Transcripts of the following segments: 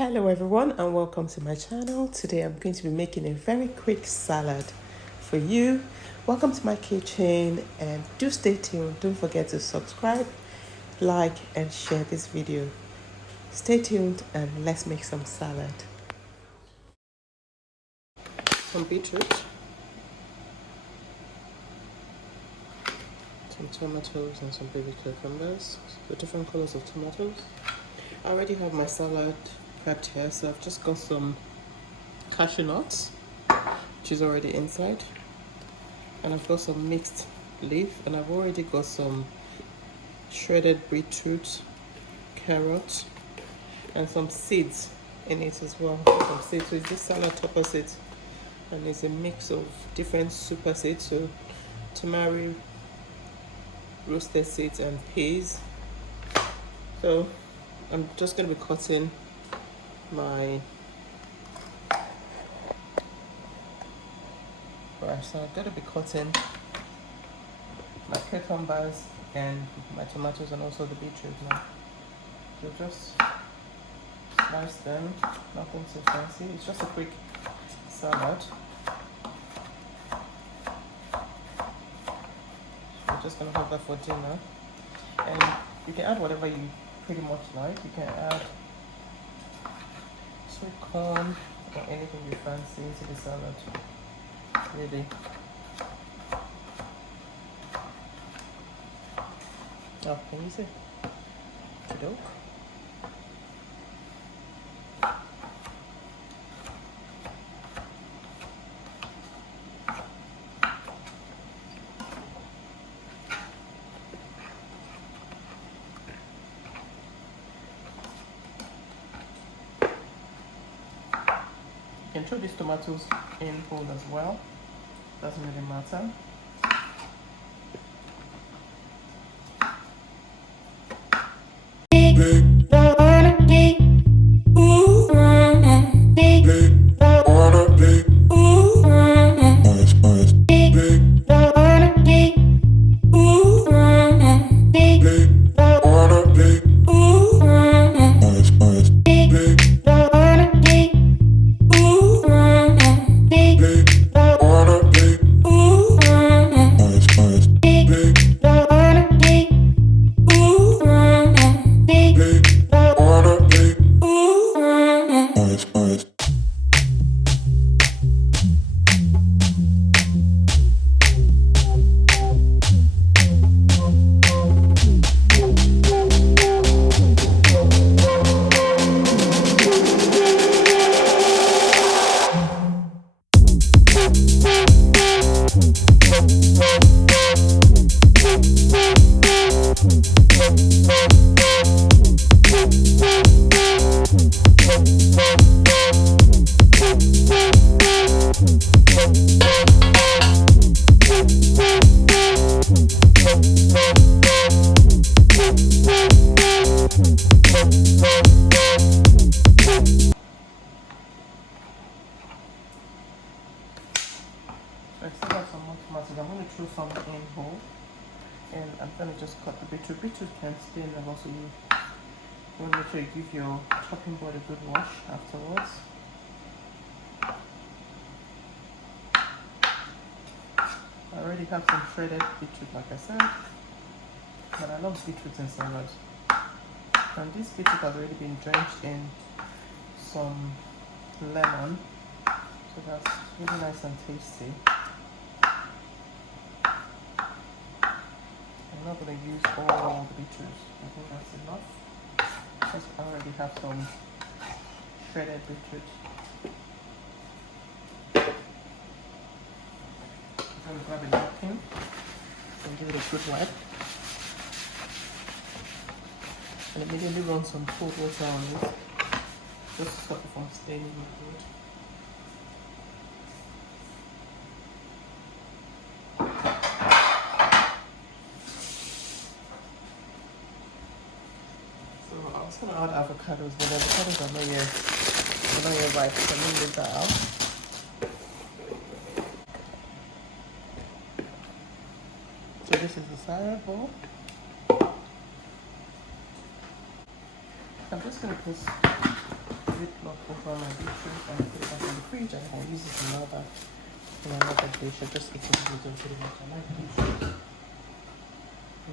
Hello everyone and welcome to my channel. Today I'm going to be making a very quick salad for you. Welcome to my kitchen and do stay tuned. Don't forget to subscribe, like and share this video. Stay tuned and let's make some salad. Some beetroot, some tomatoes and some baby cucumbers, the different colors of tomatoes. I already have my salad prepped here, so I've just got some cashew nuts, which is already inside, and I've got some mixed leaf, and I've already got some shredded beetroot, carrots, and some seeds in it as well. Some seeds. So it's this salad topper seeds, and it's a mix of different super seeds, so tamari, roasted seeds, and peas. So I'm just going to be cutting my so I'm going to be cutting my cucumbers and my tomatoes and also the beetroot now. So just slice them, nothing too fancy. It's just a quick salad. So we're just going to have that for dinner. And you can add whatever you pretty much like. You can add sweet corn or anything you fancy into the salad. Really. Oh, can you see? Kidoke. You can throw these tomatoes in whole as well. Doesn't really matter. I still have some more tomatoes. I'm going to throw some in whole, and I'm going to just cut the beetroot. Beetroot can stay in, and also you want to make sure you give your chopping board a good wash afterwards. I already have some shredded beetroot, like I said, but I love beetroot in salad. And this beetroot has already been drenched in some lemon, so that's really nice and tasty. I'm not going to use all the beetroots. I think that's enough. Because I already have some shredded beetroot. I'm going to grab a napkin and give it a good wipe. And immediately run some cold water on it, just to stop it from staining my food. I was going to add avocados, but the avocados are not yet ripe, so I'm going to leave that out. So this is the salad bowl. I'm just going to put it over my beetroot and put it back in the fridge, and I'll use it in another dish. I just eat it with it pretty much. I like beetroot.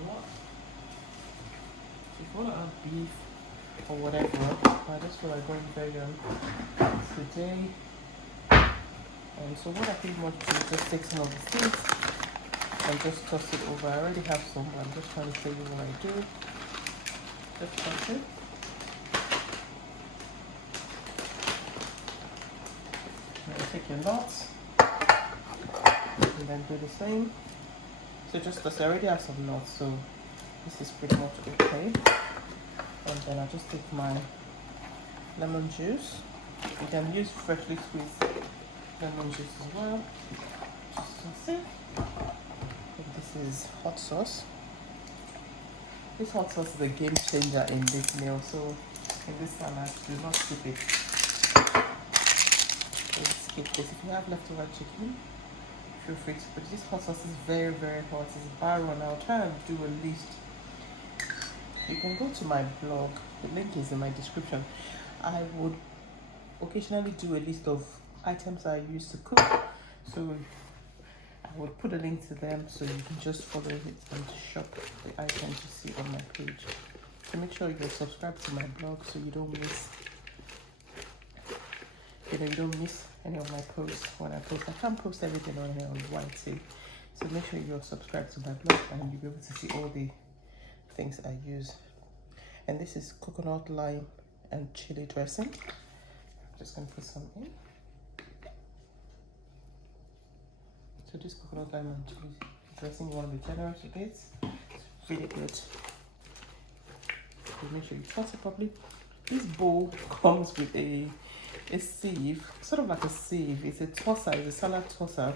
What? So if you want to add beef or whatever, I just feel like going vegan today. And so what I pretty much do is just take some of the seeds and just toss it over. I already have some, but I'm just trying to show you what I do. Just toss it. Now take your nuts and then do the same. So just toss. I already have some nuts, so this is pretty much okay. And then I just take my lemon juice. You can use freshly squeezed lemon juice as well. Just toss it. And this is hot sauce. This hot sauce is a game changer in this meal, so in this salad, do not skip it. Don't skip this. If you have leftover chicken, feel free to put it. This hot sauce is very, very hot. It's barren. I'll try and do a list. You can go to my blog. The link is in my description. I would occasionally do a list of items I use to cook. So I would put a link to them so you can just follow it and shop the items you see on my page. So make sure you're subscribed to my blog so you don't miss any of my posts when I post. I can't post everything on here on YT. So make sure you're subscribed to my blog and you'll be able to see all the things I use. And this is coconut, lime and chili dressing. I'm just gonna put some in. So this coconut, lime and chili dressing, you want to be generous with it. It's really good. So make sure you toss it properly. This bowl comes with a sieve, sort of like a sieve. It's a tosser, it's a salad tosser,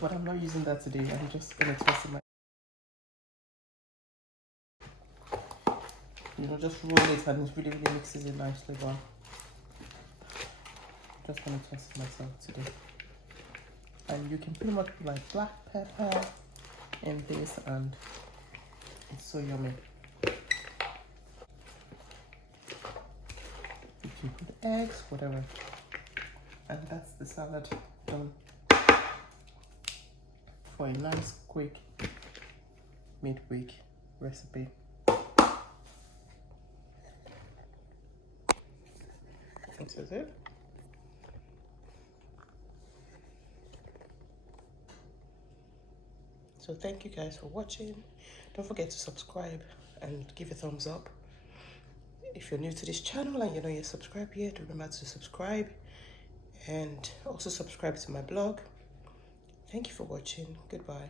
but I'm not using that today. I'm just gonna toss it just roll it and it really mixes it nicely. But I'm just gonna toss it myself today. And you can pretty much put like black pepper in this, and it's so yummy. You can put eggs, whatever, and that's the salad done for a nice quick midweek recipe. This is it. So thank you guys for watching. Don't forget to subscribe and give a thumbs up. If you're new to this channel and you're not yet subscribed yet, remember to subscribe and also subscribe to my blog. Thank you for watching. Goodbye.